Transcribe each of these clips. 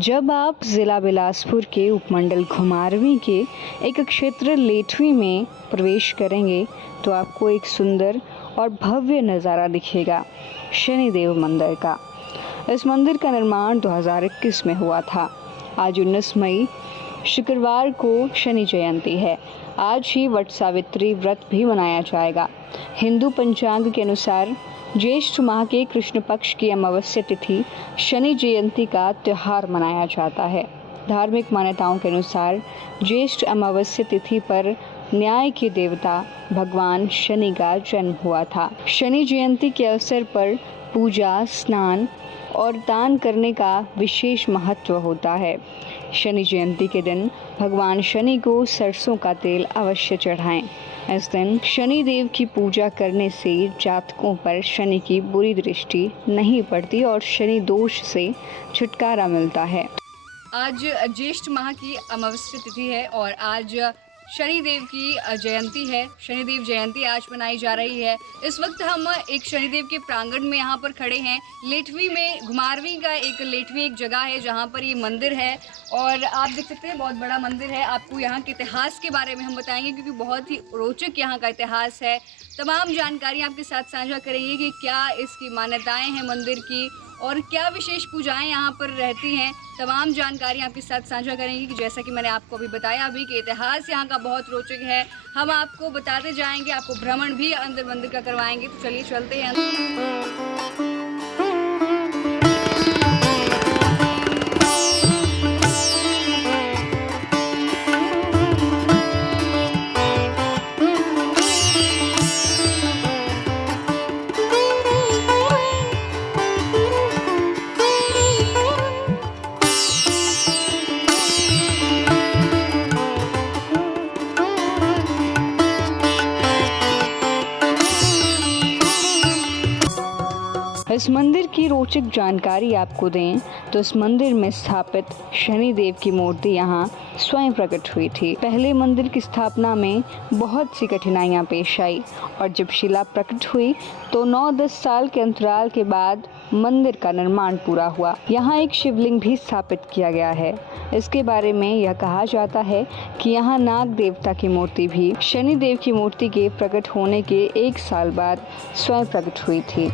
जब आप ज़िला बिलासपुर के उपमंडल घुमारवीं के एक क्षेत्र लेठवी में प्रवेश करेंगे तो आपको एक सुंदर और भव्य नज़ारा दिखेगा शनिदेव मंदिर का। इस मंदिर का निर्माण 2021 में हुआ था। आज 19 मई शुक्रवार को शनि जयंती है। आज ही वट सावित्री व्रत भी मनाया जाएगा। हिंदू पंचांग के अनुसार ज्येष्ठ माह के कृष्ण पक्ष की अमावस्या तिथि शनि जयंती का त्यौहार मनाया जाता है। धार्मिक मान्यताओं के अनुसार ज्येष्ठ अमावस्या तिथि पर न्याय के देवता भगवान शनि का जन्म हुआ था। शनि जयंती के अवसर पर पूजा, स्नान और दान करने का विशेष महत्व होता है। शनि जयंती के दिन भगवान शनि को सरसों का तेल अवश्य चढ़ाएं। इस दिन शनि देव की पूजा करने से जातकों पर शनि की बुरी दृष्टि नहीं पड़ती और शनि दोष से छुटकारा मिलता है। आज ज्येष्ठ माह की अमावस्या तिथि है और आज शनिदेव की जयंती है। शनिदेव जयंती आज मनाई जा रही है। इस वक्त हम एक शनिदेव के प्रांगण में यहाँ पर खड़े हैं। लेठवी में घुमारवीं का लेठवी एक जगह है जहाँ पर ये मंदिर है और आप देख सकते हैं बहुत बड़ा मंदिर है। आपको यहाँ के इतिहास के बारे में हम बताएंगे क्योंकि बहुत ही रोचक यहाँ का इतिहास है। तमाम जानकारी आपके साथ साझा करेंगे कि क्या इसकी मान्यताएँ हैं मंदिर की और क्या विशेष पूजाएं यहाँ पर रहती हैं। तमाम जानकारी आपके साथ साझा करेंगे कि जैसा कि मैंने आपको अभी बताया अभी कि इतिहास यहाँ का बहुत रोचक है। हम आपको बताते जाएंगे, आपको भ्रमण भी अंदर मंदिर का करवाएंगे। तो चलिए चलते हैं। इस मंदिर की रोचक जानकारी आपको दें तो इस मंदिर में स्थापित शनि देव की मूर्ति यहाँ स्वयं प्रकट हुई थी। पहले मंदिर की स्थापना में बहुत सी कठिनाइयाँ पेश आई और जब शिला प्रकट हुई तो 9-10 साल के अंतराल के बाद मंदिर का निर्माण पूरा हुआ। यहाँ एक शिवलिंग भी स्थापित किया गया है। इसके बारे में यह कहा जाता है कि यहाँ नाग देवता की मूर्ति भी शनि देव की मूर्ति के प्रकट होने के 1 साल बाद स्वयं प्रकट हुई थी।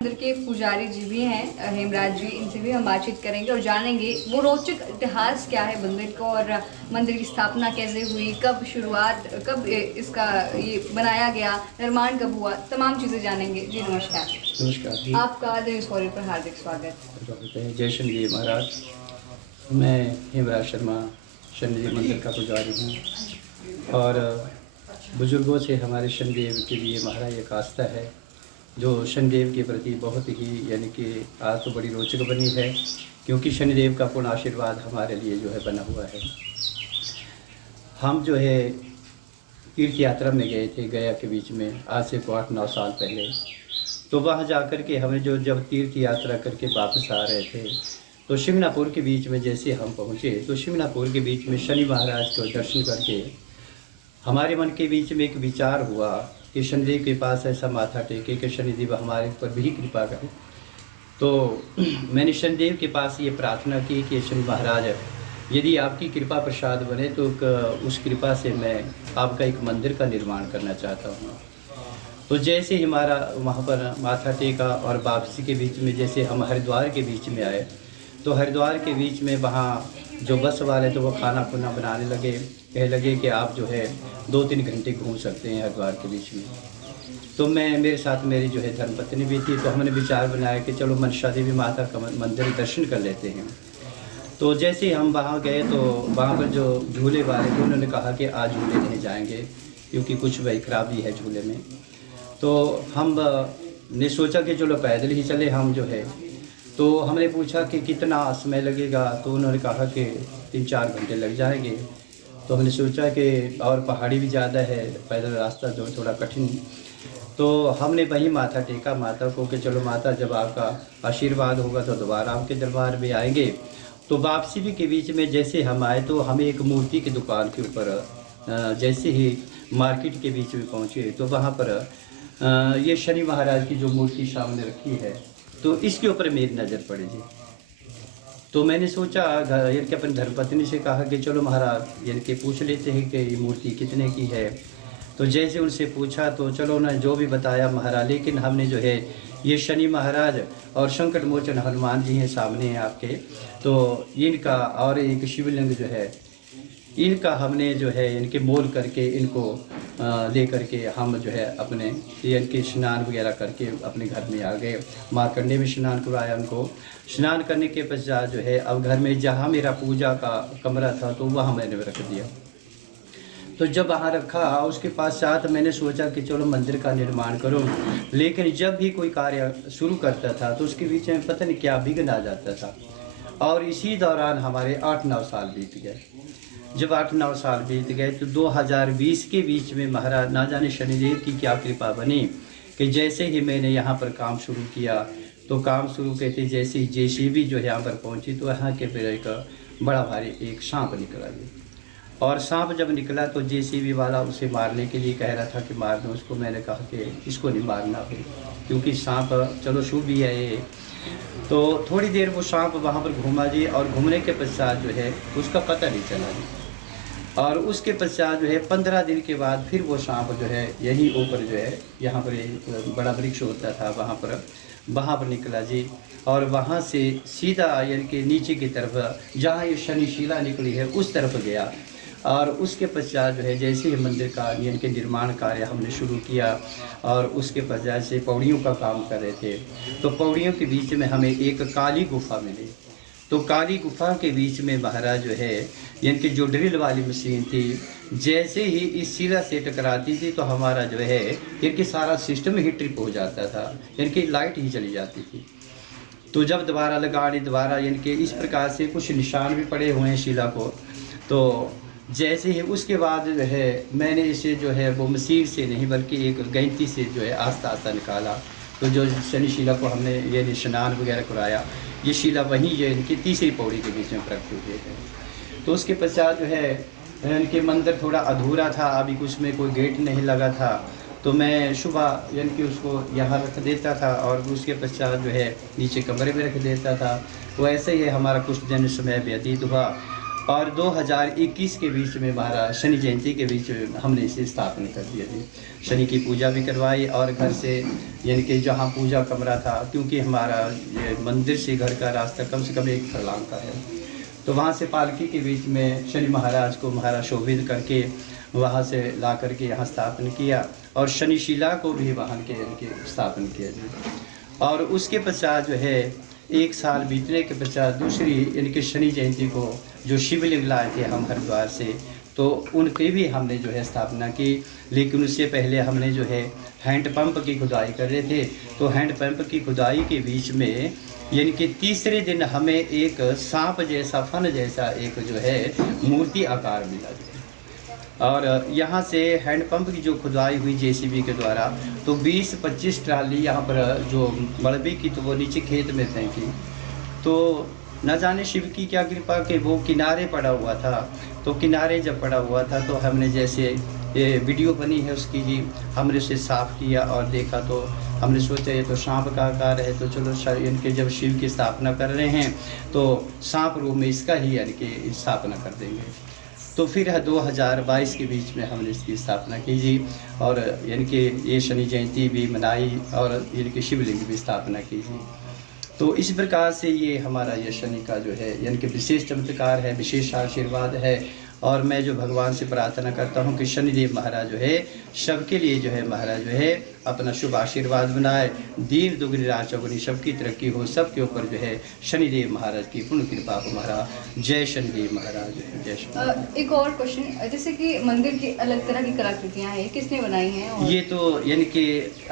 मंदिर के पुजारी जी भी हैं हेमराज जी, इनसे भी हम बातचीत करेंगे और जानेंगे वो रोचक इतिहास क्या है मंदिर को और मंदिर की स्थापना कैसे हुई, कब शुरुआत, कब इसका ये बनाया गया, निर्माण कब हुआ, तमाम चीज़ें जानेंगे। जी नमस्कार। नमस्कार। आपका देव सॉरी पर हार्दिक स्वागत। जय शनिदेव महाराज। मैं हेमराज शर्मा शनिदेव मंदिर का पुजारी हूँ और बुजुर्गों से हमारे शनिदेव के लिए महाराज एक आस्था है जो शनिदेव के प्रति बहुत ही यानी कि आज तो बड़ी रोचक बनी है, क्योंकि शनिदेव का पूर्ण आशीर्वाद हमारे लिए जो है बना हुआ है। हम जो है तीर्थ यात्रा में गए थे गया के बीच में, आज से 8-9 साल पहले। तो वहाँ जा कर के हमें जब तीर्थ यात्रा करके वापस आ रहे थे, तो शिंगणापुर के बीच में जैसे हम पहुँचे, तो शिंगणापुर के बीच में शनि महाराज को दर्शन करके हमारे मन के बीच में एक विचार हुआ कि शनिदेव के पास ऐसा माथा टेके कि शनिदेव हमारे ऊपर भी कृपा करें। तो मैंने शनिदेव के पास ये प्रार्थना की कि शनि महाराज, यदि आपकी कृपा प्रसाद बने तो उस कृपा से मैं आपका एक मंदिर का निर्माण करना चाहता हूँ। तो जैसे ही हमारा वहाँ पर माथा टेका और वापसी के बीच में जैसे हम हरिद्वार के बीच में आए, तो हरिद्वार के बीच में वहाँ जो बस वाले तो वो खाना खुना बनाने लगे, कह लगे कि आप जो है 2-3 घंटे घूम सकते हैं हरिद्वार के बीच में। तो मेरे साथ मेरी जो है धर्मपत्नी भी थी, तो हमने विचार बनाया कि चलो मनसा देवी माता का मंदिर दर्शन कर लेते हैं। तो जैसे ही हम वहाँ गए तो वहाँ पर जो झूले वाले थे उन्होंने कहा कि आज झूले नहीं जाएंगे क्योंकि कुछ भाई खराबी है झूले में। तो हम ने सोचा कि चलो पैदल ही चले हम जो है। तो हमने पूछा कि कितना समय लगेगा, तो उन्होंने कहा कि 3-4 घंटे लग जाएंगे। तो हमने सोचा कि और पहाड़ी भी ज़्यादा है, पैदल रास्ता जो थोड़ा कठिन। तो हमने वहीं माथा टेका माता को कि चलो माता, जब आपका आशीर्वाद होगा तो दोबारा आपके दरबार में आएंगे। तो वापसी भी के बीच में जैसे हम आए तो हमें एक मूर्ति की दुकान के ऊपर जैसे ही मार्केट के बीच में पहुँचे तो वहाँ पर ये शनि महाराज की जो मूर्ति सामने रखी है, तो इसके ऊपर मेरी नज़र पड़ी जी। तो मैंने सोचा यानी कि अपनी धर्मपत्नी से कहा कि चलो महाराज यानी कि पूछ लेते हैं कि ये मूर्ति कितने की है। तो जैसे उनसे पूछा तो चलो उन्होंने जो भी बताया महाराज, लेकिन हमने जो है ये शनि महाराज और संकट मोचन हनुमान जी हैं सामने हैं आपके, तो इनका और एक शिवलिंग जो है इनका हमने जो है इनके मोल करके इनको ले करके हम जो है अपने इनके स्नान वगैरह करके अपने घर में आ गए। मार्कंडे में स्नान करवाया उनको। स्नान करने के पश्चात जो है अब घर में जहाँ मेरा पूजा का कमरा था तो वहाँ मैंने रख दिया। तो जब वहाँ रखा उसके पश्चात मैंने सोचा कि चलो मंदिर का निर्माण करूँ, लेकिन जब भी कोई कार्य शुरू करता था तो उसके बीच में पता नहीं क्या विघ्न आ जाता था। और इसी दौरान हमारे 8-9 साल बीत गए। जब 8-9 साल बीत गए तो 2020 के बीच में महाराज ना जाने शनिदेव की क्या कृपा बनी कि जैसे ही मैंने यहाँ पर काम शुरू किया तो काम शुरू करते जैसे ही जेसीबी जो है यहाँ पर पहुँची तो यहाँ के फिर एक बड़ा भारी एक सांप निकला जी। और सांप जब निकला तो जेसीबी वाला उसे मारने के लिए कह रहा था कि मार दो उसको। मैंने कहा कि इसको नहीं मारना फिर, क्योंकि सांप चलो शुभ भी है ये। तो थोड़ी देर वो सांप वहाँ पर घूमा जी, और घूमने के पश्चात जो है उसका पता नहीं चला जी। और उसके पश्चात जो है 15 दिन के बाद फिर वो सांप जो है यहीं ऊपर जो है यहाँ पर एक बड़ा वृक्ष होता था वहाँ पर निकला जी। और वहाँ से सीधा यानी कि नीचे की तरफ जहाँ ये शनिशिला निकली है उस तरफ गया। और उसके पश्चात जो है जैसे ही मंदिर का यानी कि निर्माण कार्य हमने शुरू किया और उसके पश्चात से पौड़ियों का काम कर रहे थे, तो पौड़ियों के बीच में हमें एक काली गुफा मिली। तो काली गुफा के बीच में महाराज जो है यानी कि जो ड्रिल वाली मशीन थी जैसे ही इस शिला से टकराती थी तो हमारा जो है यानी कि सारा सिस्टम ही ट्रिप हो जाता था, यानी कि लाइट ही चली जाती थी। तो जब दोबारा लगाने दोबारा यानी कि इस प्रकार से कुछ निशान भी पड़े हुए हैं शिला को। तो जैसे ही उसके बाद जो है मैंने इसे जो है वो मशीन से नहीं बल्कि एक गैंती से जो है आस्ता आस्ता निकाला। तो जो शनि शिला को हमने ये स्नान वगैरह कराया, ये शिला वहीं ये इनकी तीसरी पौड़ी के बीच में प्रकट हुए थे। तो उसके पश्चात जो है इनके मंदिर थोड़ा अधूरा था, अभी उसमें कोई गेट नहीं लगा था। तो मैं सुबह यानी कि उसको यहाँ रख देता था और उसके पश्चात जो है नीचे कमरे में रख देता था। तो ऐसे ही हमारा कुछ दिन समय व्यतीत हुआ। और 2021 के बीच में महाराज शनि जयंती के बीच में हमने इसे स्थापना कर दिया जी। शनि की पूजा भी करवाई और घर से यानी कि जहाँ पूजा कमरा था, क्योंकि हमारा ये मंदिर से घर का रास्ता कम से कम 1 फरलांग का है, तो वहाँ से पालकी के बीच में शनि महाराज को महाराज शोभित करके वहाँ से ला करके यहाँ स्थापन किया और शनिशिला को भी वहाँ के स्थापन किया जी। और उसके पश्चात जो है 1 साल बीतने के पश्चात दूसरी यानी कि शनि जयंती को जो शिवलिंग लाए थे हम हरिद्वार से, तो उनकी भी हमने जो है स्थापना की। लेकिन उससे पहले हमने जो है हैंडपम्प की खुदाई कर रहे थे, तो हैंडपम्प की खुदाई के बीच में यानी कि तीसरे दिन हमें एक सांप जैसा, फन जैसा एक जो है मूर्ति आकार मिला। और यहाँ से हैंडपम्प की जो खुदाई हुई जेसीबी के द्वारा, तो 20-25 ट्राली यहाँ पर जो मलबे की, तो वो नीचे खेत में फेंकी। तो न जाने शिव की क्या कृपा कि वो किनारे पड़ा हुआ था। तो किनारे जब पड़ा हुआ था तो हमने जैसे ये वीडियो बनी है उसकी जी, हमने उसे साफ़ किया और देखा, तो हमने सोचा ये तो सांप का आकार है, तो चलो इनके जब शिव की स्थापना कर रहे हैं तो सांप रूप में इसका ही यानी कि स्थापना कर देंगे। तो फिर 2022 के बीच में हमने इसकी स्थापना की जी, और यानी कि ये शनि जयंती भी मनाई और यानी कि शिवलिंग भी स्थापना की जी। तो इस प्रकार से ये हमारा ये शनि का जो है यानी कि विशेष चमत्कार है, विशेष आशीर्वाद है। और मैं जो भगवान से प्रार्थना करता हूँ कि शनिदेव महाराज जो है सबके लिए जो है महाराज जो है अपना शुभ आशीर्वाद बनाए, दीन दुगनी रात चौगुनी सबकी तरक्की हो, सबके ऊपर जो है शनिदेव महाराज की पूर्ण कृपा हो महाराज। जय शनिदेव महाराज, जय शनि। एक और क्वेश्चन, जैसे कि मंदिर की अलग तरह की कलाकृतियाँ हैं, किसने बनाई हैं? और ये तो यानी कि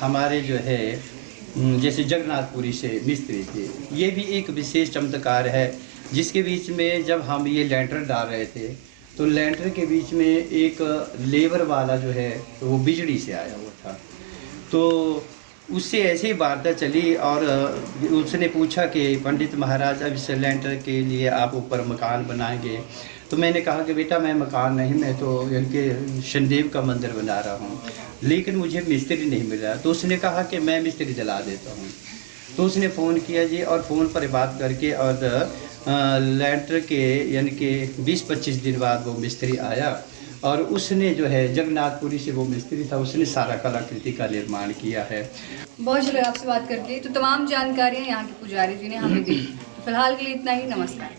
हमारे जो है जैसे जगन्नाथपुरी से मिस्त्री थे, ये भी एक विशेष चमत्कार है, जिसके बीच में जब हम ये लेंटर डाल रहे थे तो लेंटर के बीच में एक लेबर वाला जो है तो वो बिजली से आया हुआ था। तो उससे ऐसे ही वार्ता चली और उसने पूछा कि पंडित महाराज अब इस लेंटर के लिए आप ऊपर मकान बनाएंगे? तो मैंने कहा कि बेटा मैं मकान नहीं, मैं तो यानी कि शनिदेव का मंदिर बना रहा हूँ, लेकिन मुझे मिस्त्री नहीं मिल रहा। तो उसने कहा कि मैं मिस्त्री दिला देता हूँ। तो उसने फ़ोन किया जी, और फ़ोन पर बात करके और लेंटर के यानी कि 20-25 दिन बाद वो मिस्त्री आया और उसने जो है जगन्नाथपुरी से वो मिस्त्री था, उसने सारा कलाकृति का निर्माण किया है। बहुत अच्छा लगा आपसे बात करके। तो तमाम जानकारियाँ यहाँ के पुजारी जी ने हमें दी। तो फिलहाल के लिए इतना ही, नमस्कार।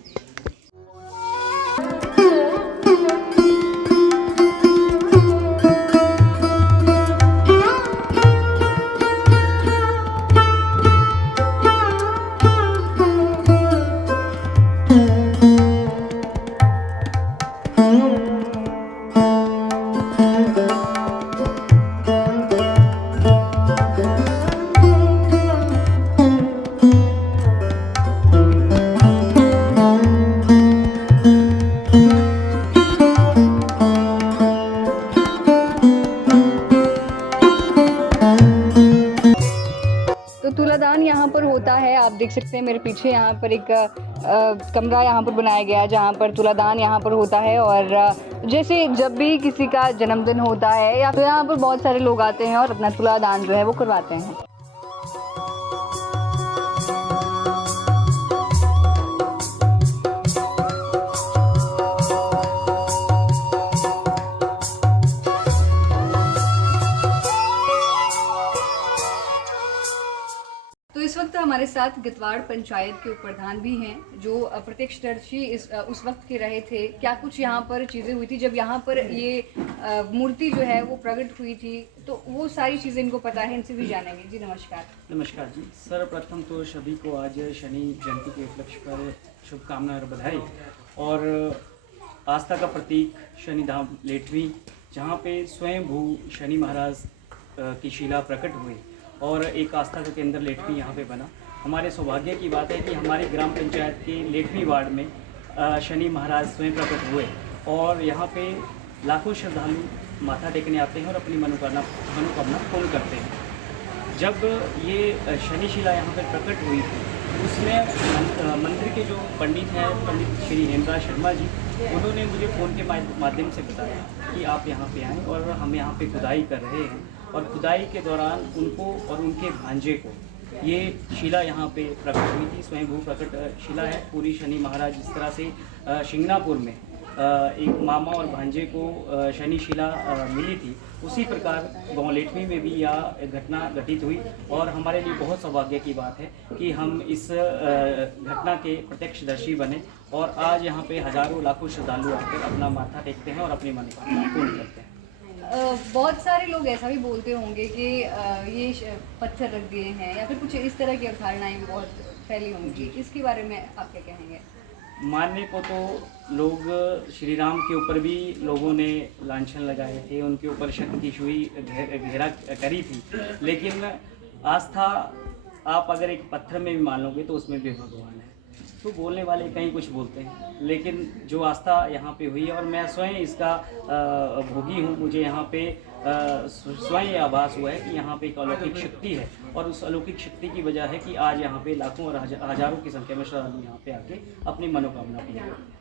तुलादान यहाँ पर होता है, आप देख सकते हैं मेरे पीछे यहाँ पर एक कमरा यहाँ पर बनाया गया है जहाँ पर तुलादान यहाँ पर होता है। और जैसे जब भी किसी का जन्मदिन होता है या तो यहाँ पर बहुत सारे लोग आते हैं और अपना तुलादान जो है वो करवाते हैं। इस वक्त हमारे साथ गतवाड़ पंचायत के उप प्रधान भी हैं जो प्रत्यक्षदर्शी उस वक्त के रहे थे। क्या कुछ यहाँ पर चीज़ें हुई थी जब यहाँ पर ये मूर्ति जो है वो प्रकट हुई थी, तो वो सारी चीज़ें इनको पता है, इनसे भी जानेंगे। जी नमस्कार। नमस्कार जी। सर्वप्रथम तो सभी को आज शनि जयंती के उपलक्ष्य पर शुभकामनाएं और बधाई। और आस्था का प्रतीक शनिधाम लेटवी, जहाँ पे स्वयं भू शनि महाराज की शिला प्रकट हुई और एक आस्था का केंद्र लेटवी यहाँ पे बना। हमारे सौभाग्य की बात है कि हमारे ग्राम पंचायत के लेटवी वार्ड में शनि महाराज स्वयं प्रकट हुए और यहाँ पे लाखों श्रद्धालु माथा टेकने आते हैं और अपनी मनोकामना पूर्ण करते हैं। जब ये शनिशिला यहाँ पे प्रकट हुई थी उसमें मंदिर के जो पंडित हैं, पंडित श्री हेमराज शर्मा जी, उन्होंने मुझे फ़ोन के माध्यम से बताया कि आप यहाँ पे आएँ और हम यहाँ पे खुदाई कर रहे हैं। और खुदाई के दौरान उनको और उनके भांजे को ये शिला यहाँ पे प्रकट हुई थी, स्वयं भू प्रकट शिला है। पूरी शनि महाराज जिस तरह से शिंगनापुर में एक मामा और भांजे को शनि शिला मिली थी, उसी प्रकार गाँव लेटवी में भी यह घटना घटित हुई। और हमारे लिए बहुत सौभाग्य की बात है कि हम इस घटना के प्रत्यक्षदर्शी बने और आज यहाँ पे हजारों लाखों श्रद्धालु आकर अपना माथा टेकते हैं और अपनी मनोकामना पूर्ण करते हैं। बहुत सारे लोग ऐसा भी बोलते होंगे कि ये पत्थर रख दिए हैं या फिर कुछ इस तरह की अवधारणाएं बहुत फैली होंगी, इसके बारे में आप क्या कहेंगे? मानने को तो लोग श्री राम के ऊपर भी लोगों ने लांछन लगाए थे, उनके ऊपर शक की सुई घेरा करी थी, लेकिन आस्था आप अगर एक पत्थर में भी मान लोगे तो उसमें भी भगवान है। तो बोलने वाले कहीं कुछ बोलते हैं, लेकिन जो आस्था यहाँ पे हुई है और मैं स्वयं इसका भोगी हूँ, मुझे यहाँ पे स्वयं आभास हुआ है कि यहाँ पे एक अलौकिक शक्ति है और उस अलौकिक शक्ति की वजह है कि आज यहाँ पे लाखों और हजारों की संख्या में श्रद्धालु यहाँ पे आके अपनी मनोकामना पूरी करते हैं।